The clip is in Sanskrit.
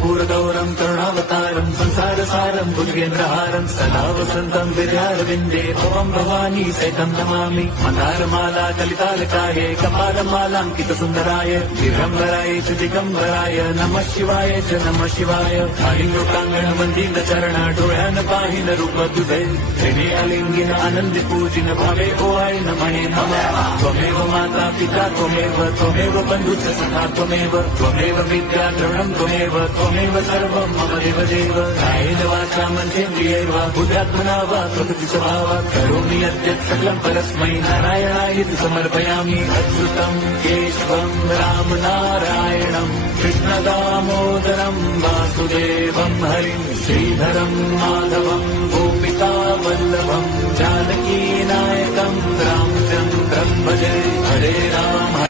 कर्पूरगौरं करुणावतारं संसारसारं भुजगेन्द्रहारं सदा वसन्तं विद्यारविन्दे भवं भवानी सहितं नमामि। मन्दारमाला कलितालकाय कपालमालाङ्कितसुन्दराय दिगम्बराय च दिगम्बराय नमः शिवाय च नमः शिवाय। लोकाङ्गणमन्दिरचरण डोळ्यान पाहिन रूप तुझे त्रिने अलिंगिन आनंदी पूजिन भावे ओवाय नमहे नमः। त्वमेव माता पिता त्वमेव बन्धुश्च सखा त्वमेव विद्या द्रवणं त्वमेव सर्वं मम देवदेव। कायेन वाचा मनसेन्द्रियैर्व बुद्ध्यात्मना वा प्रकृतिस्वभावात् करोमि यद्यत् सकलं परस्मै नारायणायेति समर्पयामि। अच्युतं केशवं राम नारायणं कृष्णदामोदरं वासुदेवं हरिं श्रीधरं माधवं गोपिका वल्लभं जानकीनायकं रामचन्द्रं भजे। हरे राम।